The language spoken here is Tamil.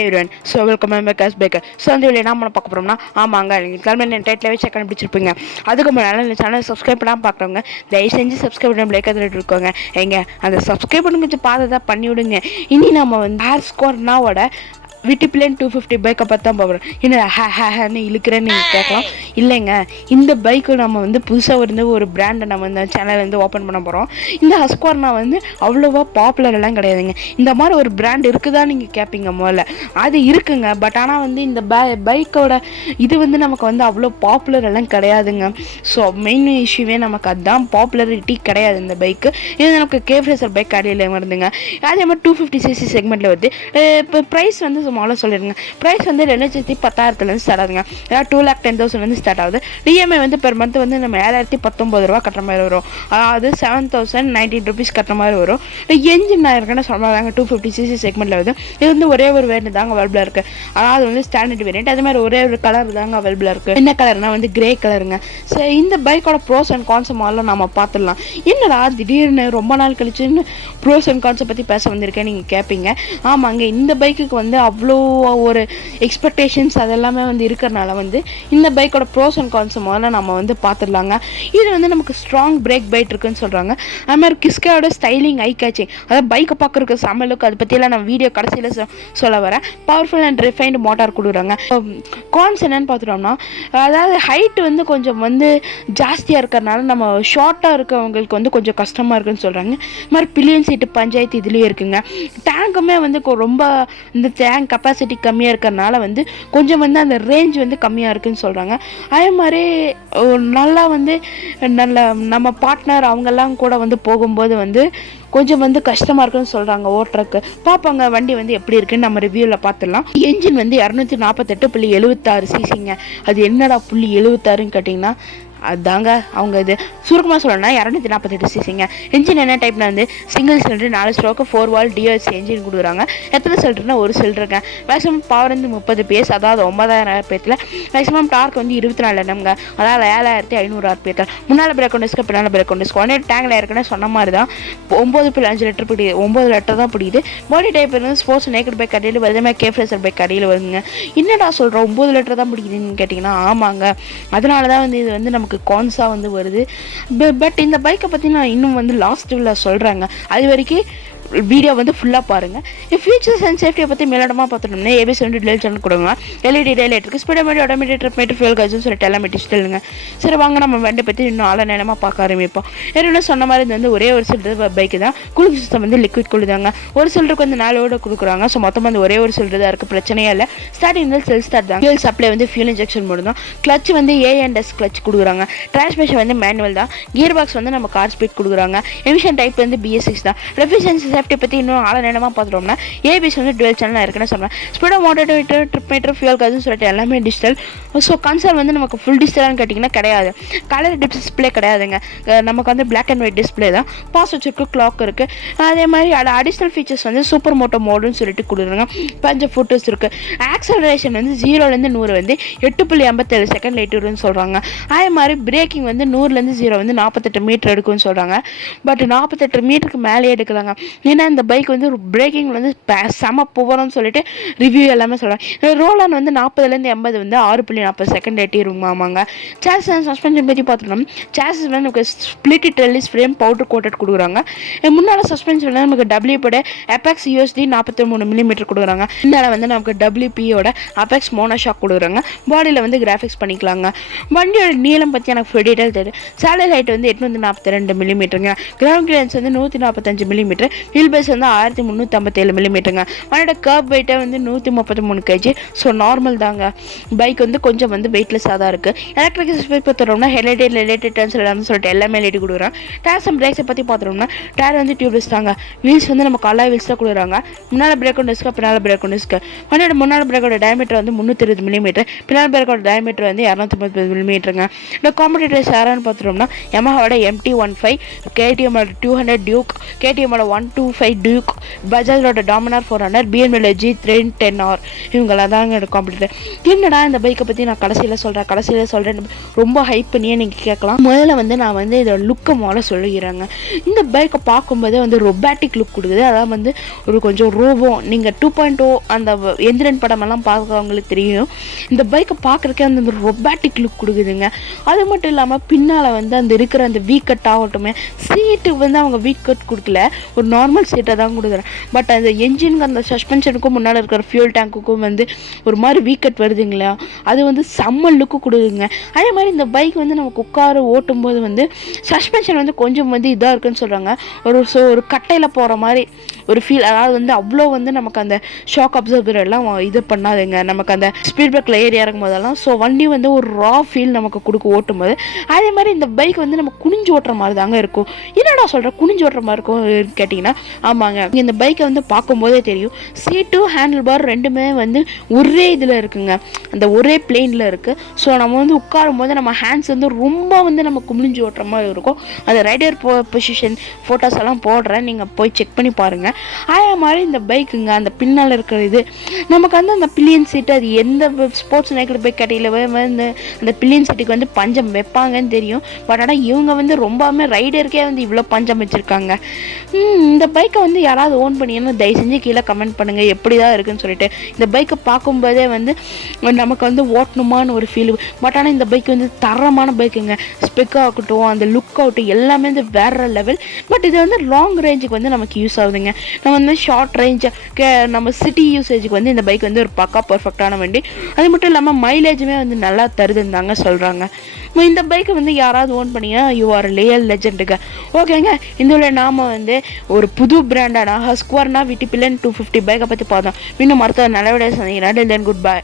everyone. So welcome back as back. So இந்த வீடியோ என்ன பண்ண பார்க்க போறோம்னா ஆமாங்க நீங்கள் கிளம்பி டைட்டில் வச்சு கண்டுபிடிச்சிருப்பீங்க. அதுக்கு முன்னாடி இந்த சேனல் சப்ஸ்கிரைப் பண்ணாமல் பார்க்குறவங்க தயவு செஞ்சு சப்ஸ்கிரைப் பண்ணி பிளேக் அதில் இருக்கோங்க. எங்க அந்த சப்ஸ்கிரைப் பண்ணி கொஞ்சம் பார்த்து தான் பண்ணி விடுங்க. இனி நம்ம வந்து Husqvarnaவோட Vitpilen 250 பைக்கை பற்றி தான் பார்க்குறோம். என்ன ஹேன்னு இழுக்கிறேன்னு நீங்கள் கேட்கலாம். இல்லைங்க, இந்த பைக்கு நம்ம வந்து புதுசாக இருந்து ஒரு பிராண்டை நம்ம இந்த சேனலில் வந்து ஓப்பன் பண்ண போகிறோம். இந்த Husqvarna வந்து அவ்வளோவா பாப்புலர் எல்லாம் கிடையாதுங்க. இந்த மாதிரி ஒரு பிராண்ட் இருக்குதா நீங்கள் கேட்பீங்க முதல்ல. அது இருக்குங்க, பட் ஆனால் வந்து இந்த பைக்கோட இது வந்து நமக்கு வந்து அவ்வளோ பாப்புலர் எல்லாம் கிடையாதுங்க. ஸோ மெயின் இஷ்யூவே நமக்கு அதுதான், பாப்புலரிட்டி கிடையாது இந்த பைக்கு. இது நமக்கு கேஃப்ரேசர் பைக் கடையில் வருதுங்க. அதே மாதிரி 250cc செக்மெண்ட்டில் வருது. இப்போ ப்ரைஸ் வந்து முதல்ல சொல்லிடுங்க. ப்ரைஸ் வந்து 2,10,000 ஸ்டார்ட் ஆகுதுங்க. அதாவது 2,10,000 ஸ்டார்ட் ஆகுது. டிஎம்ஐ வந்து பெர் மந்த் வந்து நம்ம 7,019 ரூபா கட்டுற மாதிரி வரும். அதாவது 7,019 rupees கட்டுற மாதிரி வரும். என்ஜின் நான் இருக்குன்னு சொன்னாங்க 250cc செக்மெண்ட்டில் வருது. இது வந்து ஒரே ஒரு வேரியன்ட் தாங்க அவைலபிளாக இருக்குது. அதாவது வந்து ஸ்டாண்டர்ட் வேரியன்ட். அதே மாதிரி ஒரே ஒரு கலர் தாங்க அவைலபிளாக இருக்குது. என்ன கலர்னா வந்து கிரே கலருங்க. ஸோ இந்த பைக்கோட ப்ரோஸ் அண்ட் கான்ஸ் முதல்ல நம்ம பார்த்துடலாம். என்னடா திடீர்னு ரொம்ப நாள் கழிச்சுன்னு ப்ரோஸ் அண்ட் கான்ஸை பற்றி பேச வந்திருக்கேன் நீங்கள் கேட்பீங்க. ஆமாங்க, இந்த பைக்குக்கு வந்து அவ்வளோ ஒரு எக்ஸ்பெக்டேஷன்ஸ் அதெல்லாமே வந்து இருக்கிறனால வந்து இந்த பைக்கோட ப்ரோஸ் அண்ட் கான்ஸ் முதல்ல நம்ம வந்து பார்த்துடலாங்க. இது வந்து நமக்கு ஸ்ட்ராங் பிரேக் பைட் இருக்குன்னு சொல்கிறாங்க. அது மாதிரி கிஸ்கோட ஸ்டைலிங் ஐ கேச்சிங், அதாவது பைக்கை பார்க்குறக்கு சமையலுக்கு அதை பற்றியெல்லாம் நான் வீடியோ கடைசியில் சொல்ல வரேன். பவர்ஃபுல் அண்ட் ரிஃபைன்டு மோட்டார் கொடுக்குறாங்க. கான்ஸ் என்னன்னு பார்த்துட்டோம்னா, அதாவது ஹைட் வந்து கொஞ்சம் வந்து ஜாஸ்தியாக இருக்கிறனால நம்ம ஷார்ட்டாக இருக்கவங்களுக்கு வந்து கொஞ்சம் கஷ்டமாக இருக்குன்னு சொல்கிறாங்க. இது மாதிரி பில்லியன் சீட்டு பஞ்சாயத்து இதுலேயே இருக்குங்க. டேங்குமே வந்து ரொம்ப இந்த டேங்க் கெப்பாசிட்டி கம்மியாக இருக்கிறனால வந்து கொஞ்சம் வந்து அந்த ரேஞ்ச் வந்து கம்மியாக இருக்குதுன்னு சொல்கிறாங்க. அதே மாதிரி நல்லா வந்து நல்ல நம்ம பார்ட்னர் அவங்கெல்லாம் கூட வந்து போகும்போது வந்து கொஞ்சம் வந்து கஷ்டமாக இருக்குன்னு சொல்கிறாங்க ஓட்டுறக்கு. பார்ப்பாங்க வண்டி வந்து எப்படி இருக்குன்னு நம்ம ரிவ்யூவில் பார்த்துடலாம். என்ஜின் வந்து 248.76cc. அது என்னடா 0.76ன்னு கேட்டிங்கன்னா அதுதாங்க அவங்க இது சுருக்கமாக சொல்லணும்னா 248cc. என்ஜின் என்ன டைப்னா வந்து சிங்கிள் சிலிண்டர் 4 ஸ்ட்ரோக்கு 4 வால் டிஎஸ் என்ஜின் கொடுக்குறாங்க. எத்தனை சிலிண்டர்னா ஒரு சிலிண்டருங்க. மேக்ஸிமம் பவர் வந்து 30 PS, அதாவது 9,000 RPM. மேக்ஸிமம் டார்க் வந்து 24 Nm, அதாவது 7,500 RPM. முன்னால் பிரேக் ஒன்று பின்னால் பிரேக் ஒன்று ஒன்னே டேங்கில் இருக்குன்னு சொன்ன மாதிரி தான் 9.5 லிட்டர் பிடிக்குது. 9 லிட்டர் தான் பிடிக்குது. பாடி டைப் வந்து ஸ்போர்ட்ஸ் நேக்கட் பைக் கடையில் வருது, மாதிரி கேஃப்ரேசர் பைக் கடையில் வருதுங்க. என்னடா சொல்கிறோம் 9 லிட்டர் தான் பிடிக்குதுன்னு கேட்டிங்கன்னா ஆமாங்க, அதனால தான் வந்து இது வந்து நமக்கு கான்ஸா வந்து வருது. பட் இந்த பைக்கை பற்றி நான் இன்னும் வந்து லாஸ்ட்டில் சொல்கிறாங்க. அது வரைக்கும் வீடியோ வந்து ஃபுல்லாக பாருங்கள். ஃபீச்சர்ஸ் அண்ட் சேஃப்டியை பற்றி மேலோட்டமாக பார்த்துட்டோம்னா ஏபிஎஸ் வந்து டிலேல் சேனல் கொடுங்க. எல்இடி டேலைட் இருக்குது. ஸ்பீடோமீட்டர், ஆட்டோமேட்டிக் ட்ரிப்மீட்டர், ஃபியூல் காஜுன்னு சொல்லிட்டு எல்லாமே டிஜிட்டலுங்க. சரி வாங்க நம்ம வண்டி பற்றி இன்னும் ஆள நேரமாக பார்க்க ஆரம்பிப்போம். ஏன்னா சொன்ன மாதிரி இது வந்து ஒரே ஒரு சிலிண்டர் பைக்கு தான். கூலிங் சிஸ்டம் வந்து லிக்விட் கூலுதாங்க. ஒரு சிலிண்டருக்கு வந்து 4 ஓட கொடுக்குறாங்க. ஸோ மொத்தம் வந்து ஒரே ஒரு சிலிண்டர் தான் இருக்குது, பிரச்சனையே இல்லை. ஸ்டார்டிங் வந்து செல் ஸ்டார்ட் தான். ஃபியூல் சப்ளை வந்து ஃபியூல் இன்ஜெக்ஷன் மூலம் தான். கிளச் வந்து ஏஎன்எஸ் கிளச் கொடுக்குறாங்க. டிரான்ஸ்மிஷன் வந்து மேனுவல் தான். கியர் பாக்ஸ் வந்து நம்ம கார் ஸ்பீட் கொடுக்குறாங்க. எமிஷன் டைப் வந்து BS6 தான். ரெஃபிஷியன்சி சேஃப்டி பற்றி இன்னும் ஆள நேரமாக பார்த்துட்டோம்னா ஏபிஎஸ் வந்து டுவெல் சேனல் இருக்குன்னு சொல்கிறேன். ஸ்பீடோ மோட்டோமீட்டர், ட்ரிப்மீட்டர், ஃபியூல் காஜுன்னு சொல்லிட்டு எல்லாமே டிஜிட்டல். ஸோ கன்சோல் வந்து நமக்கு ஃபுல் டிஜிட்டலான்னு கேட்டிங்கன்னா கிடையாது. கலர் டிஸ்பிளே கிடையாதுங்க. நமக்கு வந்து பிளாக் அண்ட் ஒயிட் டிஸ்பிளே தான். பாஸ் வச்சிருக்கு, கிளாக் இருக்குது. அதே மாதிரி அடிஷ்னல் ஃபீச்சர்ஸ் வந்து சூப்பர் மோட்டோ மோடுன்னு சொல்லிட்டு கொடுக்குறாங்க. 5 ஃபோட்டோஸ் இருக்குது. ஆக்சலரேஷன் வந்து 0லேருந்து 100 வந்து 8.57 செகண்ட் எட்டுன்னு சொல்கிறாங்க. அதே மாதிரி பிரேக்கிங் வந்து 100லேருந்து 0 வந்து 48 மீட்டர் எடுக்கும்னு சொல்கிறாங்க. பட் 48 மீட்டருக்கு மேலேயே எடுக்கிறாங்க. ஏன்னா இந்த பைக் வந்து பிரேக்கிங் வந்து செம போகிறோம்னு சொல்லிட்டு ரிவ்யூ எல்லாமே சொல்கிறாங்க. ரோலான் வந்து 40லேருந்து 80 வந்து 6.40 செகண்ட் எட்டிருமாமாங்க. சேஸ் அண்ட் சஸ்பென்ஷன் பற்றி பார்த்துட்டோம். சேஸஸ் வந்து நமக்கு split trellis frame powder coated கொடுக்குறாங்க. முன்னால் சஸ்பென்ஷன் வந்து நமக்கு டபிள்யூபோட அபெக்ஸ் USD 43 mm கொடுக்குறாங்க. முன்னால் வந்து நமக்கு WPயோட அபெக்ஸ் மோனோஷாக் கொடுக்குறாங்க. பாடியில் வந்து கிராஃபிக்ஸ் பண்ணிக்கலாங்க. வண்டியோட நீளம் பற்றி எனக்கு ஃபுல் டீட்டெயில் தெரியும். சேலரி ஹைட் வந்து 842 mm. கிரவுண்ட் கிளியரன்ஸ் வந்து 145 mm. வீல் பேஸ் வந்து 1357 mm. வண்டியோட கர்ப் வெயிட்டை வந்து 133 kg. ஸோ நார்மல் தாங்க. பைக் வந்து கொஞ்சம் வந்து வெயிட்லெஸ்ஸாக தான் இருக்குது. எலக்ட்ரிக் ஸ்பீட் பார்த்துட்டோம்னா ஹெலைடட் ரிலேட்டட் டர்ன்ஸ் எல்லாமே சொல்லிட்டு எல்லாமே எழுதி கொடுக்குறாங்க. டயர்ஸ் அண்ட் பிரேக்ஸை பற்றி பார்த்துட்டோம்னா டயர் வந்து டியூப்லெஸ் தாங்க. வீல்ஸ் வந்து நமக்கு அலாய் வீல்ஸ் தான் கொடுக்குறாங்க. முன்னால் பிரேக் ஒன் டிஸ்க்கு, பின்னால் பிரேக் ஒன் டிஸ்க்கு. வண்டியோட முன்னாள் பிரேக்கோட டயமீட்டர் வந்து 320 mm. பின்னால் பிரேக்கோட டயமீட்டர் வந்து 230 mm. இந்த காம்படிட்டர்ஸ் யாரான்னு பார்த்துட்டோம்னா Yamahaவோட MT-15, KTMோட 200 டியூக், KTMோட 125 225 டியூக், பஜாஜோட டாமினார் 400, பிஎம்டபிள்யூ G3 10R, இவங்களாம் தாங்க இருக்கும் அப்படின்ட்டு. என்னடா இந்த பைக்கை பற்றி நான் கடைசியில் சொல்கிறேன் ரொம்ப ஹைப் பண்ணியே நீங்கள் கேட்கலாம். முதல்ல வந்து நான் வந்து இதோட லுக்கை முதல்ல சொல்லிக்கிறேங்க. இந்த பைக்கை பார்க்கும்போதே வந்து ரொபாட்டிக் லுக் கொடுக்குது. அதாவது வந்து ஒரு கொஞ்சம் ரோபோ, நீங்கள் 2.0 அந்த எந்திரன் படமெல்லாம் பார்க்குறவங்களுக்கு தெரியும். இந்த பைக்கை பார்க்குறக்கே அந்த ரொபாட்டிக் லுக் கொடுக்குதுங்க. அது மட்டும் இல்லாமல் பின்னால் வந்து அந்த இருக்கிற அந்த வீ கட் ஆகட்டுமே, சீட்டுக்கு வந்து அவங்க வீ கட் கொடுக்கல, ஒரு நார்மல் சீட்டை தான் கொடுக்குறேன். பட் அந்த என்ஜினுக்கு அந்த சஸ்பென்ஷனுக்கும் முன்னால் இருக்கிற ஃபியூல் டேங்க்குக்கும் வந்து ஒரு மாதிரி வீ கட் வருதுங்களா, அது வந்து செம்ம லுக்கு கொடுக்குங்க. அதே மாதிரி இந்த பைக் வந்து நமக்கு உட்கார ஓட்டும்போது வந்து சஸ்பென்ஷன் வந்து கொஞ்சம் வந்து இதாக இருக்குன்னு சொல்கிறாங்க. ஒரு கட்டையில் போகிற மாதிரி ஒரு ஃபீல். அதாவது வந்து அவ்வளோ வந்து நமக்கு அந்த ஷாக் அப்சர்வர் எல்லாம் இது பண்ணாதுங்க நமக்கு அந்த ஸ்பீட் பிரேக்கில் ஏரியா இருக்கும் போதெல்லாம். ஸோ வண்டி வந்து ஒரு ரா ஃபீல் நமக்கு கொடுக்க ஓட்டும்போது. அதே மாதிரி இந்த பைக் வந்து நம்ம குனிஞ்சு ஓட்டுற மாதிரி தாங்க இருக்கும். என்னடா சொல்கிறேன் குனிஞ்சு ஓட்டுற மாதிரி இருக்கும் கேட்டிங்கன்னா, ஆமாங்க, இந்த பைக்கை வந்து பார்க்கும்போதே தெரியும். சீட்டு ஹேண்டில் பார் ரெண்டுமே வந்து ஒரே இதில் இருக்குங்க, அந்த ஒரே பிளேனில் இருக்குது. ஸோ நம்ம வந்து உட்காரும் போது நம்ம ஹேண்ட்ஸ் வந்து ரொம்ப வந்து நம்ம குனிஞ்சு ஓட்டுற மாதிரி இருக்கும். அந்த ரைடர் பொசிஷன் ஃபோட்டோஸ் எல்லாம் போடுறேன், நீங்கள் போய் செக் பண்ணி பாருங்கள். அதே மாதிரி இந்த பைக்குங்க அந்த பின்னால் இருக்கிற இது நமக்கு வந்து அந்த பில்லியன் சீட்டு, அது எந்த ஸ்போர்ட்ஸ் நைக்கில் போய் கட்டியில் வந்து அந்த பில்லியன் சீட்டுக்கு வந்து பஞ்சம் வைப்பாங்கன்னு தெரியும். பட் ஆனால் இவங்க வந்து ரொம்பவுமே ரைடருக்கே வந்து இவ்வளோ பஞ்சம் வச்சுருக்காங்க. இந்த பைக்கை வந்து யாராவது ஓன் பண்ணிங்கன்னா தயவு செஞ்சு கீழே கமெண்ட் பண்ணுங்கள் எப்படி தான் இருக்குன்னு சொல்லிட்டு. இந்த பைக்கை பார்க்கும்போதே வந்து நமக்கு வந்து ஓட்டணுமான்னு ஒரு ஃபீல். பட் ஆனால் இந்த பைக் வந்து தரமான பைக்குங்க. ஸ்பெக் ஆகட்டும், அந்த லுக் ஆகட்டும், எல்லாமே வந்து வேற லெவல். பட் இது வந்து லாங் ரேஞ்சுக்கு வந்து நமக்கு யூஸ் ஆகுதுங்க. நம்ம வந்து ஷார்ட் ரேஞ்சு நம்ம சிட்டி யூசேஜுக்கு வந்து இந்த பைக் வந்து ஒரு பக்கா பர்ஃபெக்டான வண்டி. அது மட்டும் இல்லாமல் மைலேஜுமே வந்து நல்லா தருதுன்னு தாங்க சொல்கிறாங்க. இந்த பைக்கை வந்து யாராவது ஓன் பண்ணிங்கன்னா யூ ஆர் ரியல் லெஜெண்டுங்க. ஓகேங்க, இந்த நாம் வந்து ஒரு புது பிராண்டான ஹஸ்க்வர்னா விட்டிபிலன் 250 பைக்கை பற்றி பார்த்தோம். இன்னும் மருத்துவ நல்ல விட சந்திக்கிறேன். Then good bye.